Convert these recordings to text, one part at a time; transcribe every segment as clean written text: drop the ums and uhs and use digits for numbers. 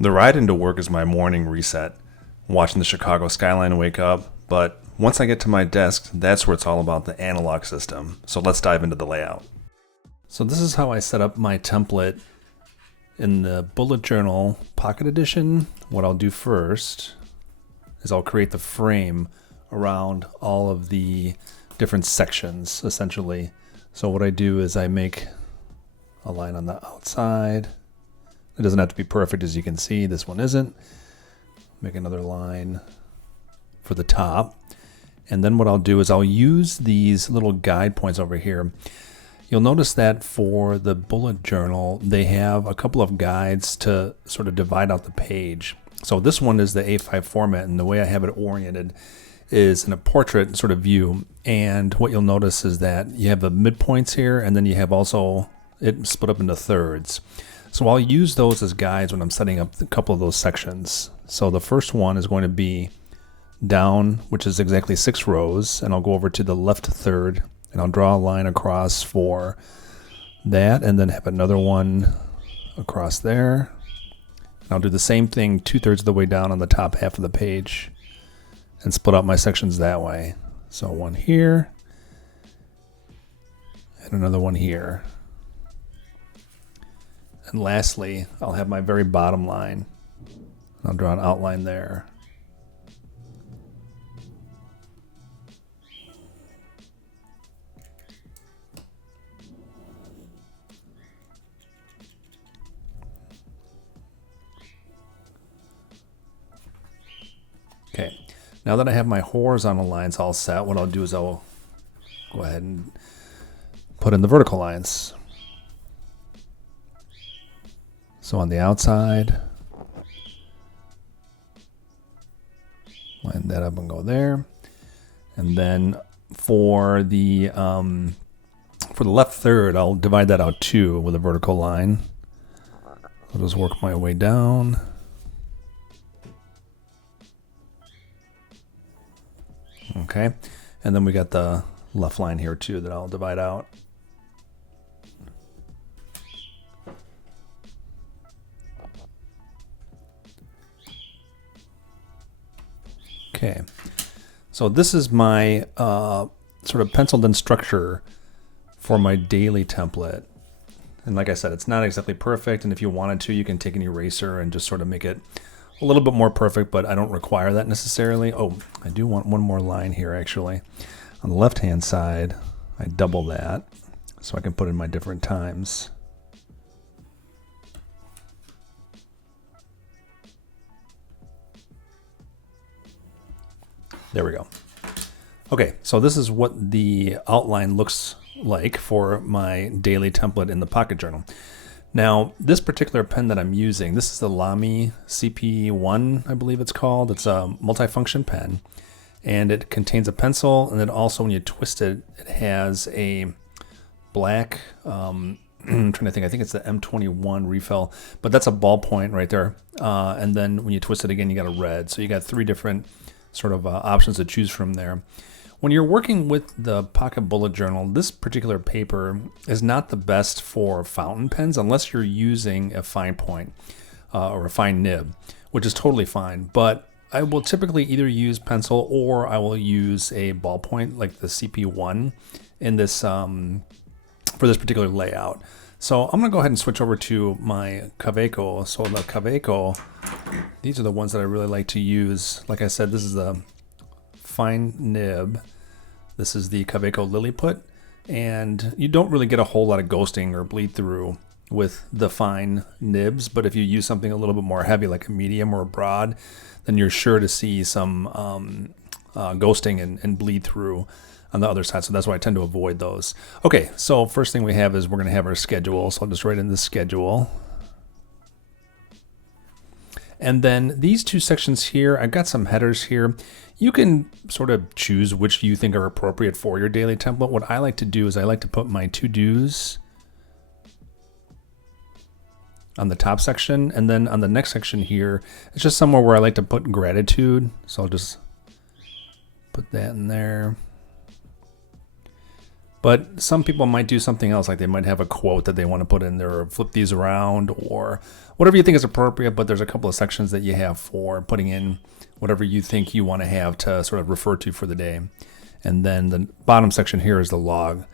The ride into work is my morning reset, watching the Chicago skyline wake up, but once I get to my desk, that's where it's all about the analog system. So let's dive into the layout. So this is how I set up my template in the bullet journal pocket edition. What I'll do first is I'll create the frame around all of the different sections, essentially. So what I do is I make a line on the outside. It doesn't have to be perfect, as you can see. This one isn't. Make another line for the top. And then what I'll do is I'll use these little guide points over here. You'll notice that for the bullet journal, they have a couple of guides to sort of divide out the page. So this one is the A5 format, and the way I have it oriented is in a portrait sort of view. And what you'll notice is that you have the midpoints here, and then you have also it split up into thirds. So I'll use those as guides when I'm setting up a couple of those sections. So the first one is going to be down, which is exactly 6 rows, and I'll go over to the left third, and I'll draw a line across for that, and then have another one across there. And I'll do the same thing 2/3 of the way down on the top half of the page, and split out my sections that way. So one here, and another one here. And lastly, I'll have my very bottom line. I'll draw an outline there. Okay, now that I have my horizontal lines all set, what I'll do is I'll go ahead and put in the vertical lines. So on the outside, line that up and go there. And then for the left third, I'll divide that out too with a vertical line. I'll just work my way down. Okay, and then we got the left line here too that I'll divide out. Okay, so this is my sort of penciled in structure for my daily template. And like I said, it's not exactly perfect, and if you wanted to, you can take an eraser and just sort of make it a little bit more perfect, but I don't require that necessarily. Oh, I do want one more line here actually. On the left-hand side, I double that so I can put in my different times. There we go. Okay, so this is what the outline looks like for my daily template in the pocket journal. Now, this particular pen that I'm using, this is the Lamy CP-1, I believe it's called. It's a multifunction pen, and it contains a pencil, and then also when you twist it, it has a black, I'm trying to think, I think it's the M21 refill, but that's a ballpoint right there. And then when you twist it again, you got a red. So you got 3 different sort of options to choose from there. When you're working with the pocket bullet journal, this particular paper is not the best for fountain pens unless you're using a fine point or a fine nib, which is totally fine. But I will typically either use pencil or I will use a ballpoint like the CP1 in this for this particular layout. So I'm gonna go ahead and switch over to my Kaweco. So the Kaweco, these are the ones that I really like to use. Like I said, this is the fine nib. This is the Kaweco Liliput, and you don't really get a whole lot of ghosting or bleed through with the fine nibs, but if you use something a little bit more heavy like a medium or a broad, then you're sure to see some ghosting and bleed through on the other side, so that's why I tend to avoid those. Okay, so first thing we have is we're going to have our schedule, so I'll just write in the schedule. And then these 2 sections here, I've got some headers here. You can sort of choose which you think are appropriate for your daily template. What I like to do is I like to put my to-dos on the top section, and then on the next section here, it's just somewhere where I like to put gratitude. So I'll just put that in there. But some people might do something else, like they might have a quote that they want to put in there, or flip these around, or whatever you think is appropriate. But there's a couple of sections that you have for putting in whatever you think you want to have to sort of refer to for the day. And then the bottom section here is the log.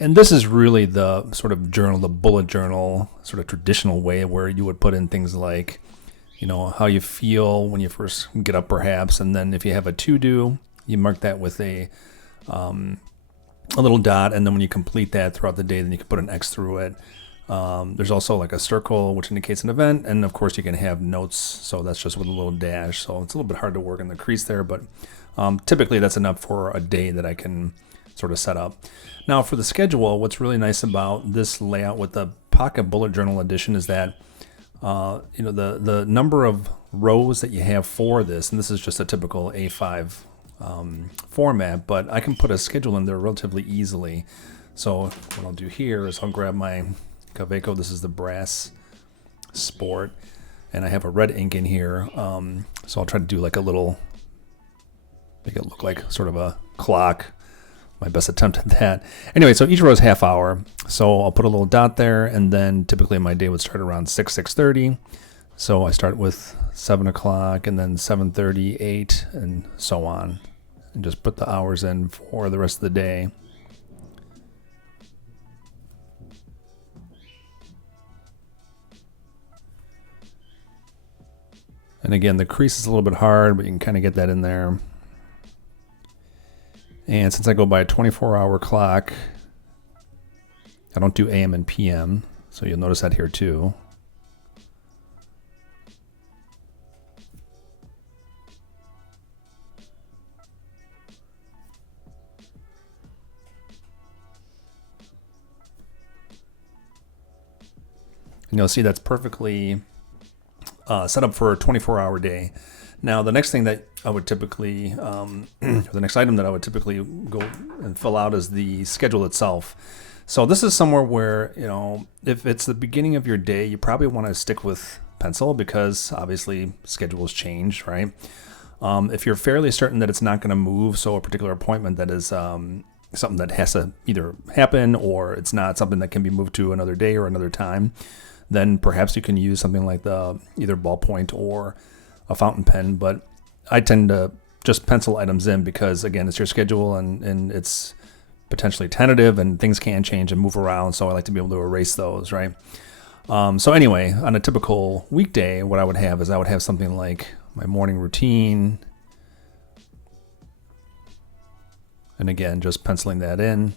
And this is really the sort of journal, the bullet journal, sort of traditional way where you would put in things like, you know, how you feel when you first get up perhaps. And then if you have a to-do, you mark that with a little dot. And then when you complete that throughout the day, then you can put an X through it. There's also like a circle, which indicates an event. And of course you can have notes. So that's just with a little dash. So it's a little bit hard to work in the crease there, but typically that's enough for a day that I can sort of set up. Now for the schedule, what's really nice about this layout with the Pocket Bullet Journal Edition is that you know, the number of rows that you have for this, and this is just a typical A5 format, but I can put a schedule in there relatively easily. So what I'll do here is I'll grab my Kaweco. This is the brass sport, and I have a red ink in here. So I'll try to do like a little, make it look like sort of a clock. My best attempt at that. Anyway, so each row is half hour. So I'll put a little dot there, and then typically my day would start around 6:30. So I start with 7 o'clock, and then 7:30, 8, and so on. And just put the hours in for the rest of the day. And again, the crease is a little bit hard, but you can kind of get that in there. And since I go by a 24-hour clock, I don't do AM and PM, so you'll notice that here too. And you'll see that's perfectly set up for a 24-hour day. Now, the next thing that I would typically, the next item that I would typically go and fill out is the schedule itself. So this is somewhere where, you know, if it's the beginning of your day, you probably want to stick with pencil because obviously schedules change, right? If you're fairly certain that it's not going to move, so a particular appointment that is something that has to either happen or it's not something that can be moved to another day or another time, then perhaps you can use something like the either ballpoint or a fountain pen. But I tend to just pencil items in because, again, it's your schedule and it's potentially tentative and things can change and move around. So I like to be able to erase those, right? So anyway, on a typical weekday, what I would have is I would have something like my morning routine. And again, just penciling that in.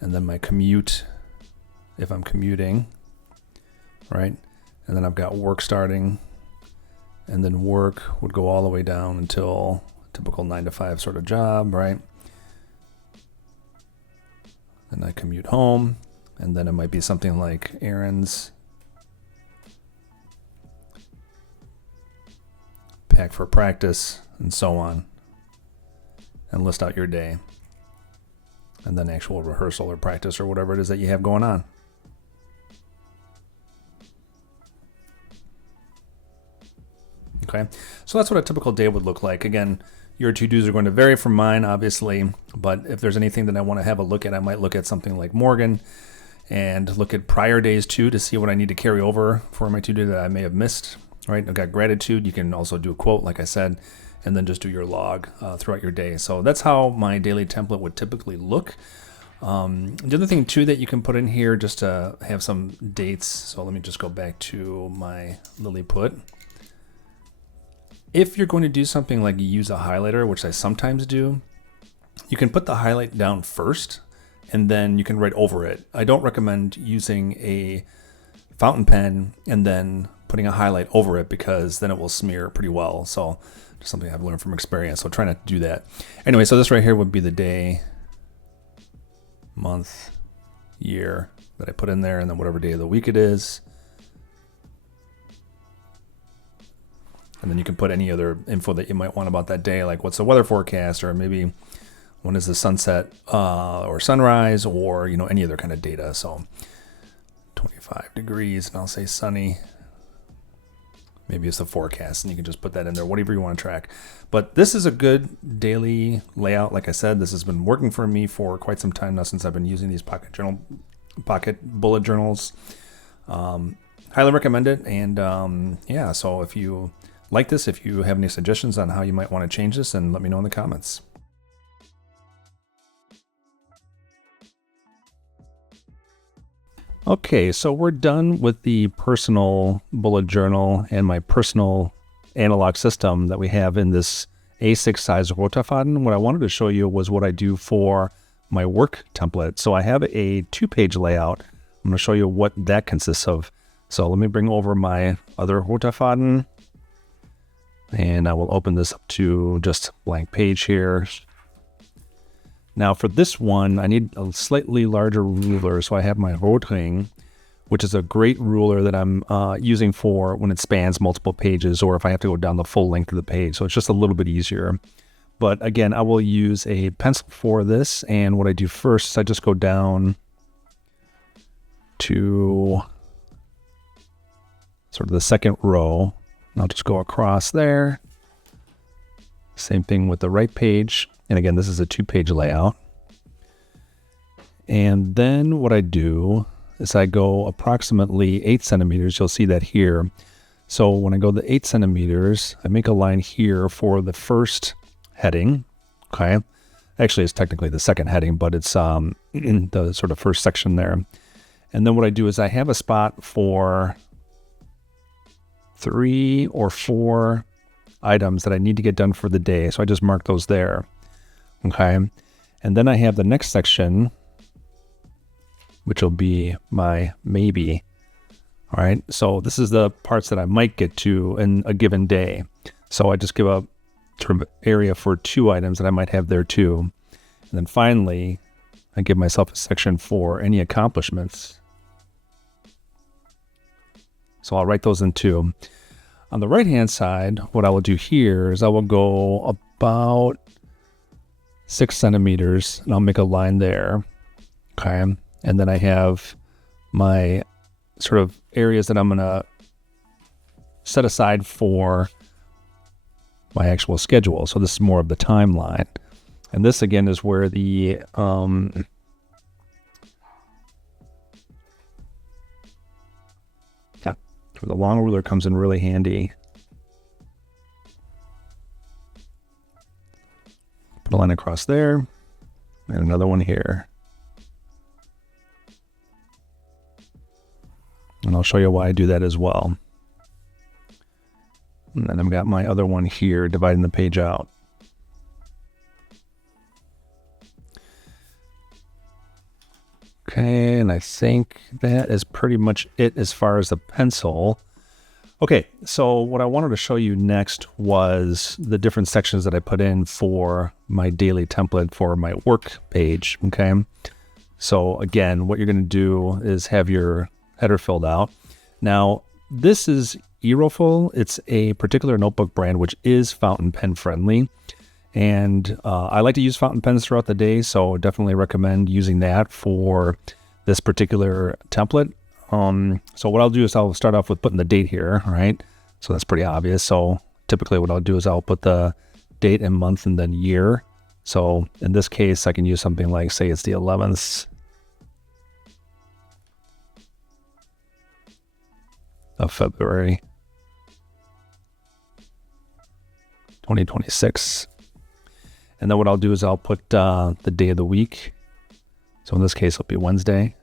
And then my commute, if I'm commuting, right? And then I've got work starting. And then work would go all the way down until typical 9 to 5 sort of job, right? Then I commute home, and then it might be something like errands, pack for practice, and so on. And list out your day. And then actual rehearsal or practice or whatever it is that you have going on. Okay, so that's what a typical day would look like. Again, your to-dos are going to vary from mine, obviously, but if there's anything that I want to have a look at, I might look at something like Morgan and look at prior days too to see what I need to carry over for my to-do that I may have missed, right? I've got gratitude. You can also do a quote, like I said, and then just do your log throughout your day. So that's how my daily template would typically look. The other thing too that you can put in here just to have some dates. So let me just go back to my Liliput. If you're going to do something like use a highlighter, which I sometimes do, you can put the highlight down first and then you can write over it. I don't recommend using a fountain pen and then putting a highlight over it because then it will smear pretty well. So just something I've learned from experience. So try not to do that. Anyway, so this right here would be the day, month, year that I put in there, and then whatever day of the week it is. And then you can put any other info that you might want about that day, like what's the weather forecast, or maybe when is the sunset or sunrise, or any other kind of data. So 25 degrees, and I'll say sunny. Maybe it's the forecast, and you can just put that in there, whatever you want to track. But this is a good daily layout. Like I said, this has been working for me for quite some time now since I've been using these pocket bullet journals. Highly recommend it. And yeah, so if you like this, if you have any suggestions on how you might want to change this, then let me know in the comments. Okay, so we're done with the personal bullet journal and my personal analog system that we have in this A6 size Rotafaden. What I wanted to show you was what I do for my work template. So I have a 2-page layout. I'm going to show you what that consists of. So let me bring over my other Rotafaden, and I will open this up to just a blank page here. Now for this one, I need a slightly larger ruler. So I have my rOtring, which is a great ruler that I'm using for when it spans multiple pages or if I have to go down the full length of the page. So it's just a little bit easier. But again, I will use a pencil for this. And what I do first is I just go down to sort of the second row. And I'll just go across there. Same thing with the right page. And again, this is a 2-page layout. And then what I do is I go approximately 8 centimeters. You'll see that here. So when I go the 8 centimeters, I make a line here for the first heading. Okay. Actually, it's technically the second heading, but it's in the sort of first section there. And then what I do is I have a spot for 3 or 4 items that I need to get done for the day. So I just mark those there. Okay. And then I have the next section, which will be my maybe. All right. So this is the parts that I might get to in a given day. So I just give a sort of area for 2 items that I might have there too. And then finally, I give myself a section for any accomplishments. So I'll write those in 2. On the right-hand side, what I will do here is I will go about 6 centimeters and I'll make a line there. Okay. And then I have my sort of areas that I'm going to set aside for my actual schedule. So this is more of the timeline. And this again is where the the long ruler comes in really handy. Put a line across there and another one here. And I'll show you why I do that as well. And then I've got my other one here dividing the page out. Okay, and I think that is pretty much it as far as the pencil. Okay, so what I wanted to show you next was the different sections that I put in for my daily template for my work page, okay? So again, what you're going to do is have your header filled out. Now, this is Iroful. It's a particular notebook brand which is fountain pen friendly. And I like to use fountain pens throughout the day, so definitely recommend using that for this particular template. So what I'll do is I'll start off with putting the date here, all right? So that's pretty obvious. So typically what I'll do is I'll put the date and month and then year. So in this case, I can use something like, say it's the 11th of February, 2026. And then what I'll do is I'll put the day of the week. So in this case, it'll be Wednesday.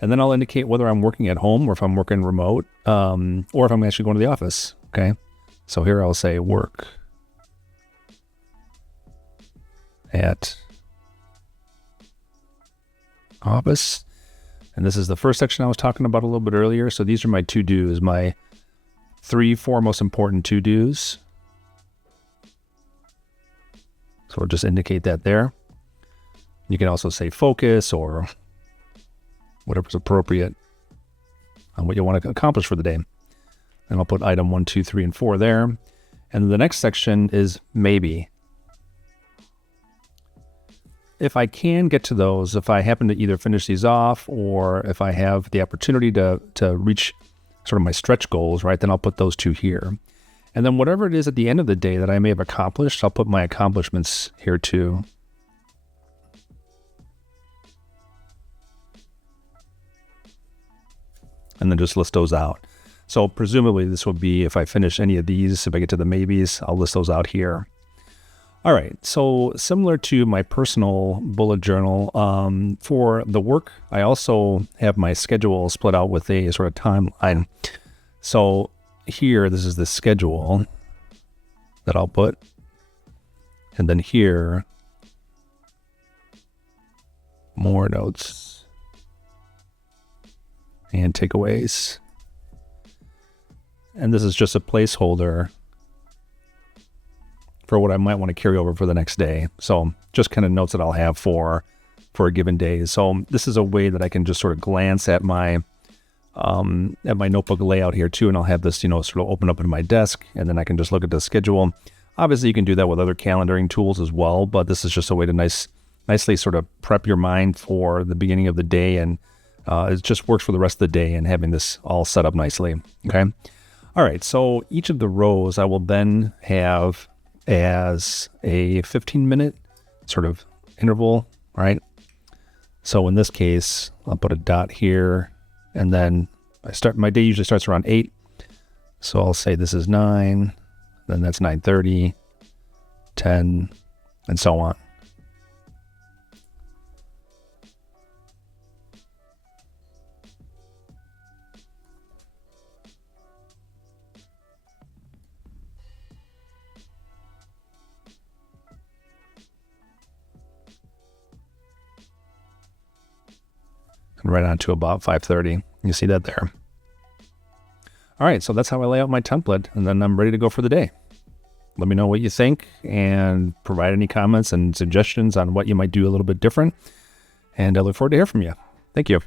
And then I'll indicate whether I'm working at home or if I'm working remote, or if I'm actually going to the office. Okay. So here I'll say work at office. And this is the first section I was talking about a little bit earlier. So these are my to-dos, my 3-4 most important to-dos. So we'll just indicate that there. You can also say focus or whatever's appropriate on what you want to accomplish for the day. And I'll put item 1, 2, 3, and 4 there. And the next section is maybe. if I can get to those, if I happen to either finish these off or if I have the opportunity to reach sort of my stretch goals, right, then I'll put those two here. And then whatever it is at the end of the day that I may have accomplished, I'll put my accomplishments here too. And then just list those out. So presumably this will be, if I finish any of these, if I get to the maybes, I'll list those out here. All right, so similar to my personal bullet journal, for the work, I also have my schedule split out with a sort of timeline. So here, this is the schedule that I'll put. And then here, more notes and takeaways. And this is just a placeholder for what I might want to carry over for the next day. So just kind of notes that I'll have for a given day. So this is a way that I can just sort of glance at my notebook layout here too, and I'll have this, sort of open up in my desk, and then I can just look at the schedule. Obviously, you can do that with other calendaring tools as well, but this is just a way to nicely sort of prep your mind for the beginning of the day, and it just works for the rest of the day and having this all set up nicely. Okay. All right. So each of the rows I will then have as a 15-minute sort of interval, right? So in this case, I'll put a dot here, and then my day usually starts around 8. So I'll say this is 9, then that's 9:30, 10, and so on. And right on to about 5:30. You see that there. All right, so that's how I lay out my template, and then I'm ready to go for the day. Let me know what you think and provide any comments and suggestions on what you might do a little bit different. And I look forward to hearing from you. Thank you.